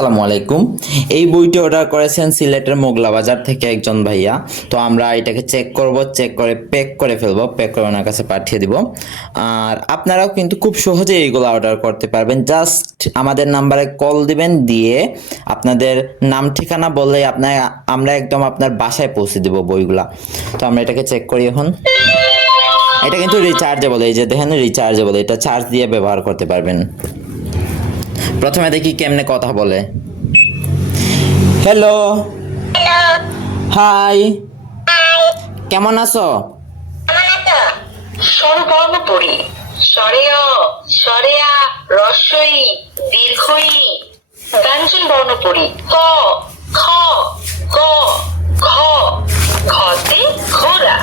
আসসালামু আলাইকুম। এই বইটি অর্ডার করেছেন সিলেটের মোগলা বাজার থেকে একজন ভাইয়া। তো আমরা এটাকে চেক করব, চেক করে প্যাক করে ফেলবো, প্যাক করে ওনার কাছে পাঠিয়ে দিব। আর আপনারাও কিন্তু খুব সহজে এইগুলো অর্ডার করতে পারবেন। জাস্ট আমাদের নাম্বারে কল দিবেন, দিয়ে আপনাদের নাম ঠিকানা বললে আমরা একদম আপনার বাসায় পৌঁছে দিব বইগুলা। তো আমরা এটাকে চেক করি এখন। এটা কিন্তু রিচার্জেবল, এই যে দেখেন রিচার্জেবল, এটা চার্জ দিয়ে ব্যবহার করতে পারবেন। প্রথমে দেখি কেমনে কথা বলে। হ্যালো, হাই, কেমন আছো? স্বরবর্ণ পড়ি স্বরেয় স্বরেয়া রস্বই দীর্ঘই। ব্যঞ্জন বর্ণ পড়ি ক খ গ ঘ ঘতে ঘোড়া।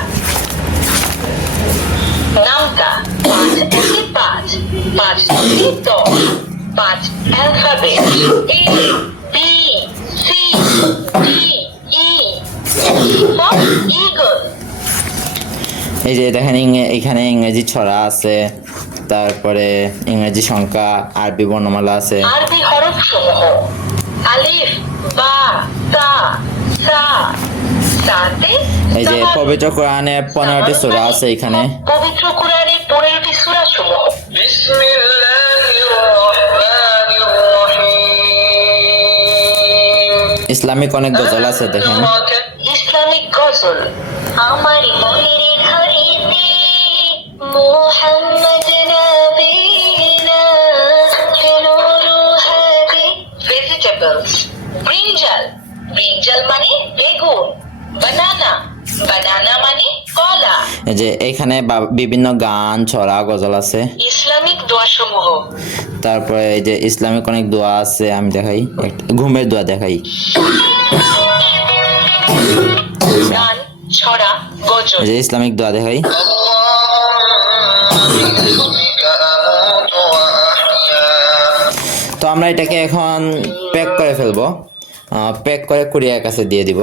নামতা পাঁচ একে পাঁচ, পাঁচ দুই 10, 5 alphabet A B C D E for eagle. এই যে দেখেন এখানে ইংরেজি ছড়া আছে, তারপরে ইংরেজি সংখ্যা, আরবি বর্ণমালা আছে। আরবি হরফ সমূহ আলিফ বা তা সা সাতে। এই যে পবিত্র কোরআনে 15টি সূরা আছে এখানে। পবিত্র কোরআনে 15টি সূরা সমূহ। ইসলামিক অনেক গজল আছে দেখেন। ইসলামিক গজল আমার মনের ঘরেতে মুহাম্মদ নবীনা নূরু হাদি। ভেজিটেবলস ব্রিঞ্জাল, ব্রিঞ্জাল মানে বেগুন। বানানা, বানানা মানে কলা। এই যে এখানে বিভিন্ন গান, ছড়া, গজল আছে। ইসলামিক দোয়া সমূহ, তারপরে এই যে ইসলামিক অনেক দোয়া আছে, আমি দেখাই, ঘুমের দোয়া দেখাই। গান, ছড়া, গজল। এই যে ইসলামিক দোয়া দেখাই। তো আমরা এটাকে এখন প্যাক করে ফেলবো, প্যাক করে কুরিয়ার কাছে দিয়ে দিব।